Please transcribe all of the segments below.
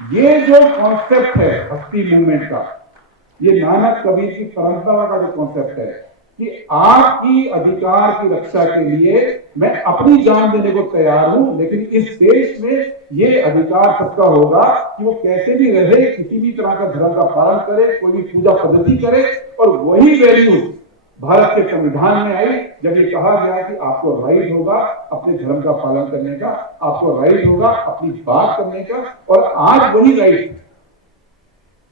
ये जो कॉन्सेप्ट है भक्ति मूवमेंट का, ये नानक कबीर की परंपरा का जो कॉन्सेप्ट है कि आपकी अधिकार की रक्षा के लिए मैं अपनी जान देने को तैयार हूं, लेकिन इस देश में ये अधिकार सबका होगा कि वो कैसे भी रहे, किसी भी तरह का धर्म का पालन करे, कोई भी पूजा पद्धति करे। और वही वैल्यूज भारत के संविधान में आई जब ये कहा गया कि आपको राइट होगा अपने धर्म का पालन करने का, आपको राइट होगा अपनी बात करने का। और आज वही राइट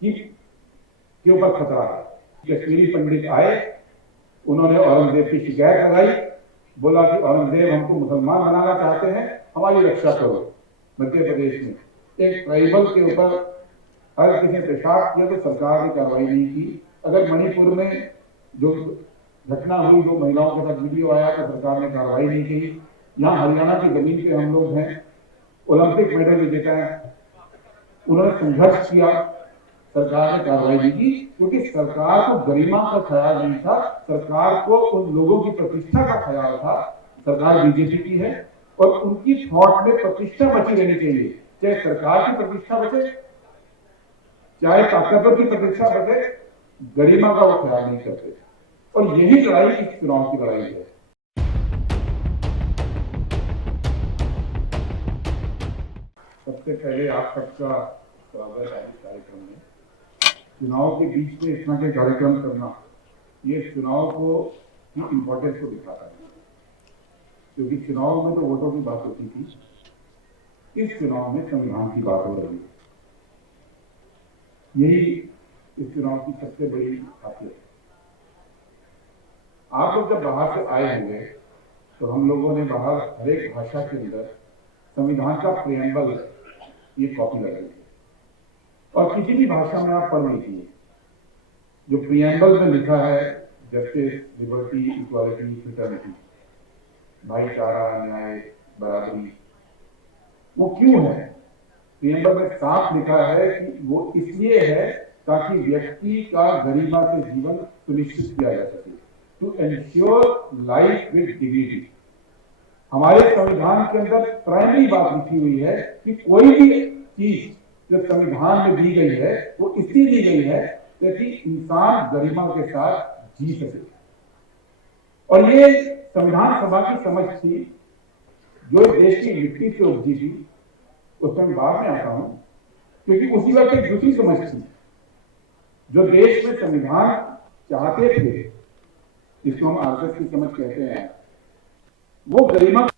के ऊपर खतरा है। कश्मीरी पंडित आए, उन्होंने औरंगजेब की शिकायत लगाई, बोला कि औरंगजेब हमको मुसलमान बनाना चाहते हैं, हमारी रक्षा करो। मध्य प्रदेश में एक ट्राइबल के ऊपर हर किसी ने पेशाब किया तो सरकार ने कार्रवाई नहीं की। अगर मणिपुर में जो घटना हुई, दो महिलाओं के साथ वीडियो आया तो सरकार ने कार्रवाई नहीं की। यहाँ हरियाणा की जमीन पे हम लोग हैं, ओलंपिक मेडल विजेता है, उन्होंने संघर्ष किया, सरकार ने कार्रवाई नहीं की क्योंकि सरकार को गरिमा का ख्याल नहीं था, सरकार को उन लोगों की प्रतिष्ठा का ख्याल था। सरकार बीजेपी की है और उनकी थॉट में प्रतिष्ठा बची रहनी चाहिए, चाहे सरकार की प्रतिष्ठा बचे, चाहे ताकतवर की प्रतिष्ठा बचे, गरिमा का वो ख्याल नहीं करते। और यही लड़ाई इस चुनाव की लड़ाई है। सबसे पहले आप सबका स्वागत है इस कार्यक्रम में। चुनाव के बीच में इतना के कार्यक्रम करना, ये चुनाव को की इंपॉर्टेंस को दिखाता है, क्योंकि चुनाव में तो वोटों की बात होती थी, इस चुनाव में संविधान की बात हो रही है। यही इस चुनाव की सबसे बड़ी खासियत है। आप लोग जब बाहर से आए होंगे तो हम लोगों ने बाहर हर एक भाषा के अंदर संविधान का प्रियम्बल ये कॉपी लगाई है और किसी भी भाषा में आप पढ़ लीजिए, जो प्रियम्बल में लिखा है जस्टिस, लिबर्टी, इक्वालिटी, फ्रेटर्निटी, भाईचारा, न्याय, बराबरी, वो क्यों है? प्रियम्बल में साफ लिखा है कि वो इसलिए है ताकि व्यक्ति का गरिमा से जीवन सुनिश्चित किया जा सके, to ensure life with dignity. हमारे संविधान के अंदर प्राइमरी बात लिखी हुई है कि कोई भी चीज जो संविधान में दी गई है वो इसलिए दी गई है ताकि इंसान गरिमा के साथ जी सके। और ये संविधान सभा की समझ थी, जो देश की मिट्टी से उपजी थी। उसमें मैं बाद में आता हूं, क्योंकि उसी वक्त एक दूसरी समझ थी, जो देश में संविधान चाहते थे, जिसको हम आरएसएस की समझ कहते हैं, वो गरिमा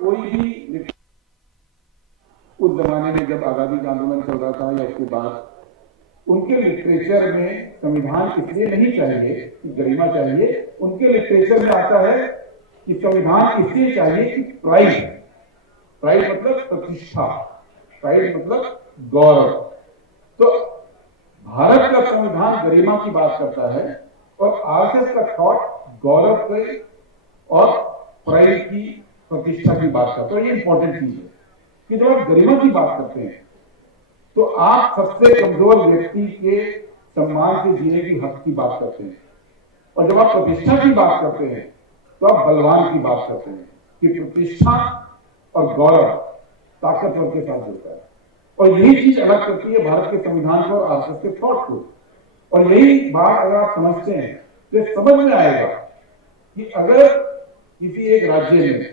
कोई भी उस जमाने में जब आजादी का आंदोलन चल रहा था या उसके बाद, उनके लिटरेचर में संविधान इसलिए नहीं चाहिए कि गरिमा चाहिए, उनके लिटरेचर में आता है कि संविधान इसलिए चाहिए कि प्राइड, प्राइड मतलब प्रतिष्ठा, प्राइड मतलब गौरव। तो भारत का संविधान गरिमा की बात करता है और आरएसएस का थॉट गौरव के और प्राइड की, प्रतिष्ठा की बात करता है। ये इंपॉर्टेंट चीज है कि जब आप गरिमा की बात करते हैं तो आप सबसे कमजोर व्यक्ति के सम्मान से जीने की हक की बात करते हैं, और जब आप प्रतिष्ठा की बात करते हैं तो आप बलवान की बात करते हैं कि प्रतिष्ठा और गौरव ताकतवर के साथ जुड़ता है। और यही चीज अलग करती है भारत के संविधान को और आरएसएस के थॉट को। और यही बात अगर आप समझते हैं तो समझ में आएगा कि अगर किसी एक राज्य में,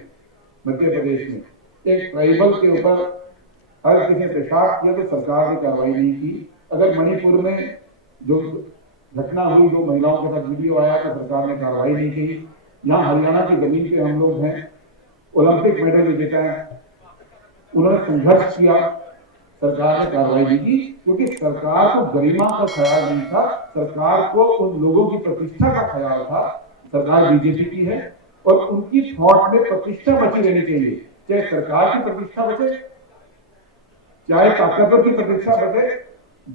मध्य प्रदेश में, एक ट्राइबल के ऊपर हर किसी ने पेशाब किया तो सरकार ने कार्रवाई नहीं की। अगर मणिपुर में जो घटना हुई, दो महिलाओं के साथ वीडियो आया तो सरकार ने कार्रवाई नहीं की। यहाँ हरियाणा की जमीन पे हम लोग हैं, ओलंपिक मेडल विजेता है, उन्होंने संघर्ष किया, सरकार ने कार्रवाई नहीं की क्योंकि सरकार को गरिमा का ख्याल नहीं था, सरकार को उन लोगों की प्रतिष्ठा का ख्याल था। सरकार बीजेपी की है और उनकी थॉट में प्रतिष्ठा बची रहनी चाहिए, चाहे सरकार की प्रतिष्ठा बचे, चाहे ताकतवर की प्रतिष्ठा बचे,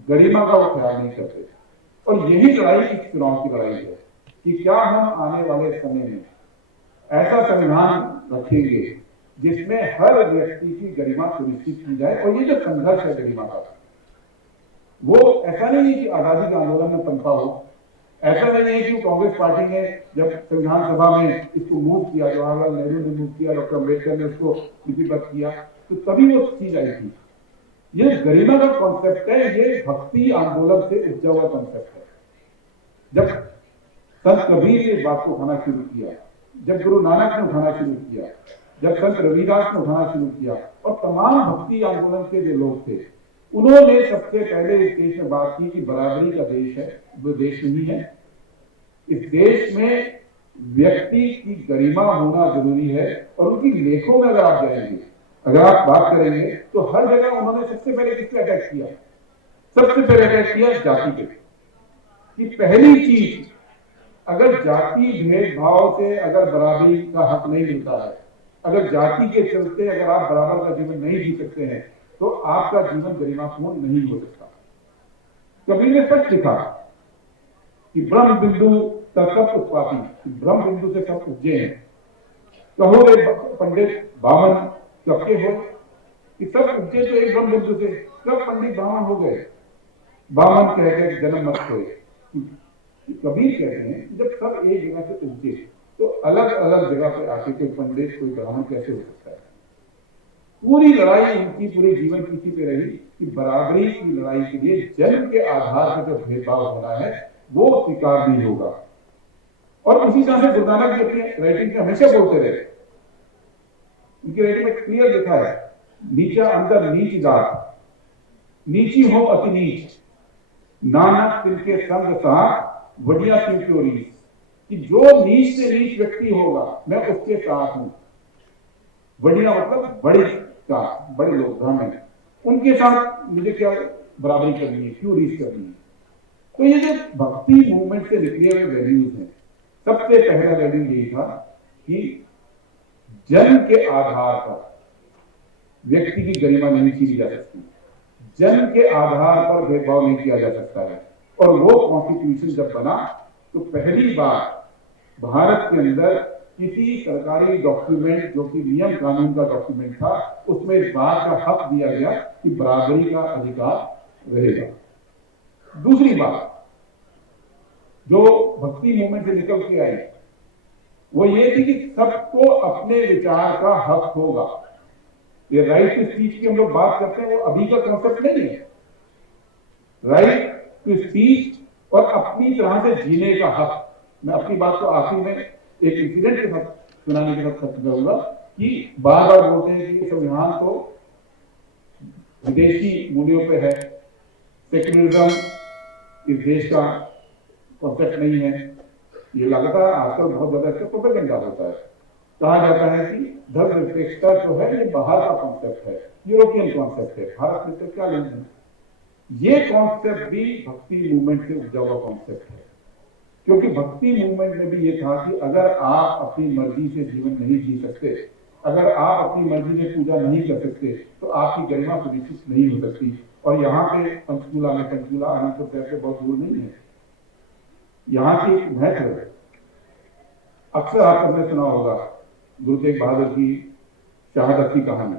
गरिमा का वो ख्याल नहीं करते। और यही लड़ाई इस चुनाव की लड़ाई है कि क्या हम आने वाले समय में ऐसा संविधान रखेंगे जिसमें हर व्यक्ति की गरिमा सुनिश्चित की जाए। और ये जो संघर्ष है गरिमा का, वो ऐसा नहीं है कि आजादी के आंदोलन में पनपा हो, ऐसा नहीं है कि कांग्रेस पार्टी ने जब संविधान सभा में इसको मूव किया, जवाहरलाल नेहरू ने मूव किया, डॉक्टर अम्बेडकर ने उसको लिपिबद्ध किया, तो तभी वो चीज आई थी। ये गरिमा का कॉन्सेप्ट है, ये भक्ति आंदोलन से उपजा हुआ कॉन्सेप्ट है। जब संत कबीर ने इस बात को उठाना शुरू किया, जब गुरु नानक ने उठाना शुरू किया, जब संत रविदास ने उठाना शुरू किया, और तमाम भक्ति आंदोलन के जो लोग थे, उन्होंने सबसे पहले इस देश में बात की कि बराबरी का देश है, वो देश नहीं है। इस देश में व्यक्ति की गरिमा होना जरूरी है। और उनकी लेखों में अगर आप जाएंगे, अगर आप बात करेंगे, तो हर जगह उन्होंने सबसे पहले किस पे अटैक किया? सबसे पहले अटैक किया जाति पे। कि पहली चीज, अगर जाति भेदभाव से अगर बराबरी का हक नहीं मिलता है, अगर जाति के चलते अगर आप बराबर का जीवन नहीं जी सकते हैं, तो आपका जीवन गरिमापूर्ण नहीं हो सकता। कबीर ने सच लिखा कि ब्रह्म बिंदु तक उत्पाती, ब्रह्म बिंदु से सब उपजे हैं। कहो रे पंडित बामन सबके हो, कि सब उपजे तो एक ब्रह्म बिंदु से, सब पंडित बामन हो गए। बामन कह के जन्म मत होए। कबीर कहते हैं जब सब एक जगह से उपजे, तो अलग अलग जगह पे आके कोई पंडित कोई ब्राह्मण कैसे हो सकता है? पूरी लड़ाई इनकी पूरे जीवन की पे रही कि बराबरी की लड़ाई के लिए जन्म के आधार पर जो भेदभाव होना है वो स्वीकार नहीं होगा। और उसी तरह से गुरु नानक जी अपनी राइटिंग में हमेशा बोलते रहे। उनकी राइटिंग में क्लियर लिखा है, नीचा अंतर नीच जात, नीची हो अति नीच, नानक तिनके संग साथ बढ़िया क्यों क्यों रीस। कि जो नीच से नीच व्यक्ति होगा मैं उसके साथ हूं। बढ़िया मतलब बड़े का, बड़े लोग ब्राह्मण, उनके साथ मुझे क्या बराबरी करनी है, क्यों रीस करनी है। तो ये जो भक्ति मूवमेंट से निकले हुए वैल्यूज हैं, सबसे पहला वैल्यू यही था कि जन्म के आधार पर व्यक्ति की गरिमा नहीं छीनी जा सकती, जन्म के आधार पर भेदभाव नहीं किया जा सकता है। और वो कॉन्स्टिट्यूशन जब बना तो पहली बार भारत के अंदर किसी सरकारी डॉक्यूमेंट जो कि नियम कानून का डॉक्यूमेंट था, उसमें इस बात का हक दिया गया कि बराबरी का अधिकार रहेगा। दूसरी बात जो भक्ति मूवमेंट से निकल के आई वो ये थी कि सबको अपने विचार का हक होगा। ये राइट टू स्पीच की हम लोग बात करते हैं, वो अभी का कॉन्सेप्ट नहीं है। राइट टू स्पीच और अपनी तरह से जीने का हक। मैं अपनी बात को आखिर में एक इंसिडेंट के साथ सुनाने के साथ खत्म करूंगा कि बार बार बोलते हैं कि संविधान तो विदेशी मूल्यों पे है, सेक्युलरिज्म इस देश का कॉन्सेप्ट नहीं है। ये लगता है आजकल बहुत ज्यादा इसका प्रोपेगेंडा होता है। कहा जाता है कि धर्मनिरपेक्षता जो है ये बाहर का कॉन्सेप्ट है, यूरोपियन कॉन्सेप्ट है, भारत में तो क्या लेना है। ये कॉन्सेप्ट भी भक्ति मूवमेंट से उपजा हुआ कॉन्सेप्ट है। क्योंकि भक्ति मूवमेंट में भी ये था कि अगर आप अपनी मर्जी से जीवन नहीं जी सकते, अगर आप अपनी मर्जी से पूजा नहीं कर सकते, तो आपकी गरिमा सुनिश्चित नहीं हो सकती। और यहाँ पे पंचकूला में, पंचकूला आनंदपुर शहर से बहुत दूर नहीं है, यहाँ की एक महत्व है। अक्सर आप सबने सुना होगा गुरु तेग बहादुर की शहादत की कहानी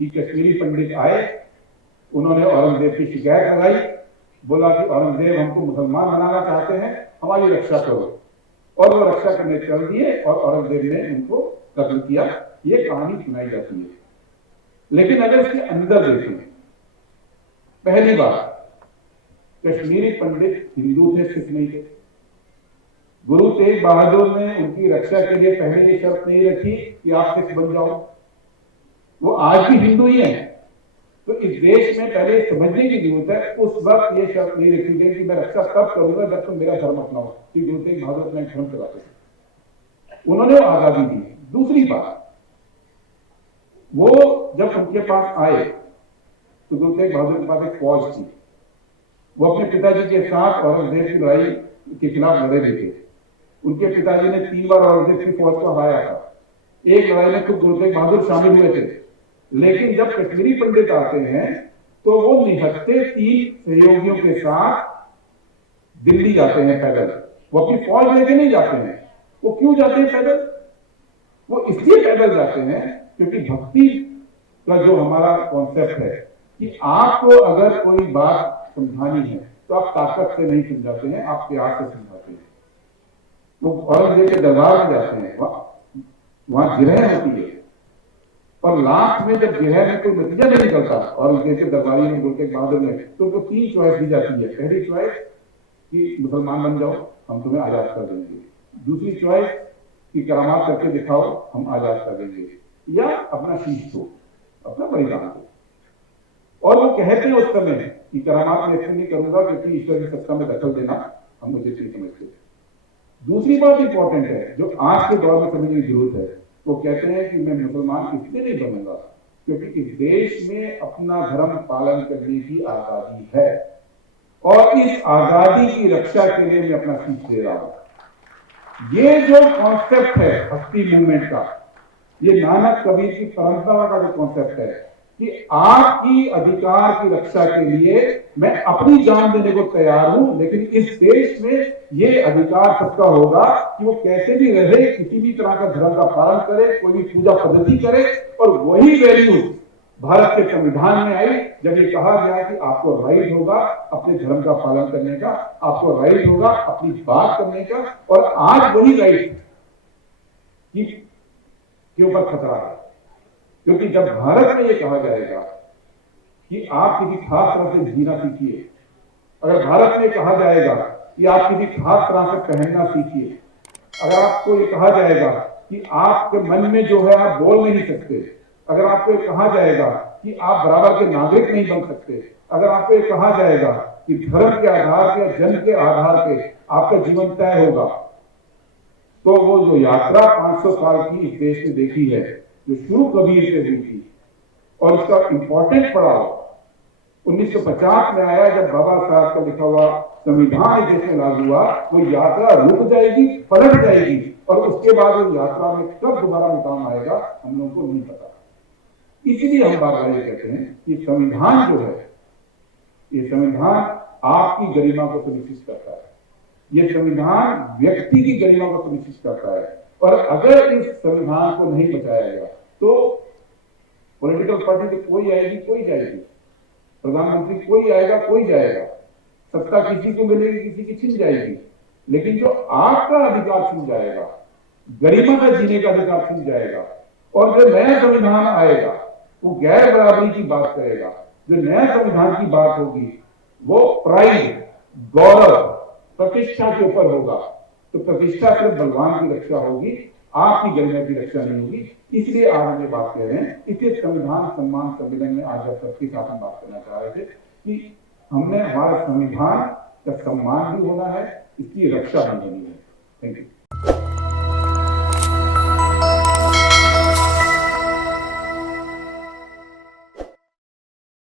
कि कश्मीरी पंडित आए, उन्होंने औरंगजेब की शिकायत लगाई, बोला कि औरंगजेब हमको मुसलमान बनाना चाहते हैं, हमारी रक्षा करो। और वो रक्षा करने चल दिए और औरंगजेब ने उनको कत्ल किया। ये कहानी सुनाई जाती है। लेकिन अगर इसके अंदर देखें, पहली बात कश्मीरी पंडित हिंदू थे, सिख नहीं थे। गुरु तेग बहादुर ने उनकी रक्षा के लिए पहले ये शर्त नहीं रखी कि आप सिख बन जाओ, वो आज भी हिंदू ही हैं। तो इस देश में पहले समझने की जरूरत है, उस वक्त ये शर्त नहीं रखी गई कि मैं रक्षा तब करूंगा जब तुम मेरा धर्म अपनाओ, कि गुरु तेग बहादुर अपना धर्म चलाते थे, उन्होंने आजादी दी। दूसरी बात, वो जब उनके पास आए तो गुरु तेग बहादुर के पास एक फौज थी। वो अपने पिताजी के साथ औरंगजेब की लड़ाई के खिलाफ लड़े भी थे। उनके पिताजी ने 3 बार औरंगजेब की फौज को हराया था। एक लड़ाई में खुद गुरु तेग बहादुर शामिल हुए थे। लेकिन जब कश्मीरी पंडित आते हैं तो वो निहत्थे 3 सहयोगियों के साथ दिल्ली जाते हैं पैदल। वो अपनी फौज लेके नहीं जाते हैं। वो क्यों जाते हैं पैदल? वो इसलिए पैदल जाते हैं क्योंकि भक्ति का जो हमारा कॉन्सेप्ट है कि आपको अगर कोई बात समझानी है तो आप ताकत से नहीं समझाते हैं, आप प्यार से समझाते हैं। वो औरंगजेब के दरबार में जाते हैं, वहां जिरह होती है, और लास्ट में जब जो है कोई नतीजा नहीं निकलता और उनके दरबारी में गुरु तेग बहादुर में, तो उनको 3 चॉइस दी जाती है। पहली चॉइस कि मुसलमान बन जाओ, हम तुम्हें आजाद कर देंगे। दूसरी चॉइस कि करामात करके दिखाओ, हम आजाद कर देंगे, या अपना शीश दो, अपना बलिदान दो। और वो कहते हैं उस समय कि करामात में एक्शन नहीं करूंगा क्योंकि ईश्वर की सत्ता में दखल देना हम मुझे नहीं समझते। दूसरी बात इंपॉर्टेंट है जो आज के दौर में समझने की जरूरत है, वो कहते हैं कि मैं मुसलमान इसलिए नहीं बनूंगा क्योंकि इस देश में अपना धर्म पालन करने की आजादी है और इस आजादी की रक्षा के लिए मैं अपना शीश दे रहा हूं। ये जो कॉन्सेप्ट है भक्ति मूवमेंट का, ये नानक कबीर की परंपरा का जो कॉन्सेप्ट है कि आपकी अधिकार की रक्षा के लिए मैं अपनी जान देने को तैयार हूं, लेकिन इस देश में ये अधिकार सबका होगा कि वो कैसे भी रहे, किसी भी तरह का धर्म का पालन करे, कोई भी पूजा पद्धति करे। और वही वैल्यू भारत के संविधान में आई जब ये कहा गया कि आपको राइट होगा अपने धर्म का पालन करने का, आपको राइट होगा अपनी बात करने का। और आज वही राइट के ऊपर खतरा है, क्योंकि जब भारत में ये कहा जाएगा कि आप किसी खास तरह से जीना सीखिए, अगर भारत में कहा जाएगा कि आप किसी खास तरह से पहनना सीखिए, अगर आपको ये कहा जाएगा कि आपके मन में जो है आप बोल नहीं सकते, अगर आपको ये कहा जाएगा कि आप बराबर के नागरिक नहीं बन सकते, अगर आपको ये कहा जाएगा कि धर्म के आधार पे, जन्म के आधार पे आपका जीवन तय होगा, तो वो जो यात्रा 500 साल की इस देश ने देखी है, जो शुरू कबीर से हुई थी, और इसका इंपॉर्टेंट पड़ाव 1950 में आया जब बाबा साहब का लिखा हुआ संविधान देश में लागू हुआ। वो यात्रा रुक जाएगी, पलट जाएगी, और उसके बाद वो यात्रा में कब दोबारा मुकाम आएगा हम लोगों को नहीं पता। इसलिए हम बार बार ये कहते हैं कि संविधान जो है, ये संविधान आपकी गरिमा को सुनिश्चित करता है, ये संविधान व्यक्ति की गरिमा को सुनिश्चित करता है। और अगर इस संविधान को नहीं बचाया गया तो पॉलिटिकल पार्टी तो कोई आएगी कोई जाएगी, प्रधानमंत्री कोई आएगा कोई जाएगा, सत्ता किसी को मिलेगी किसी की छिन जाएगी, लेकिन जो आपका अधिकार छिन जाएगा, गरिमा का जीने का अधिकार छिन जाएगा। और जो नया संविधान आएगा वो गैर बराबरी की बात करेगा। जो नया संविधान की बात होगी वो प्राइड, गौरव, प्रतिष्ठा के ऊपर होगा। तो प्रतिष्ठा सिर्फ बलवान की रक्षा होगी, आपकी गरिमा की रक्षा नहीं होगी। इसलिए आज हम ये बात कह रहे हैं। इसे संविधान सम्मान सम्मेलन में आज सबके साथ हम बात करना चाह रहे थे कि हमने हमारा संविधान का सम्मान भी होना है, इसकी रक्षा भी होनी है। Thank you.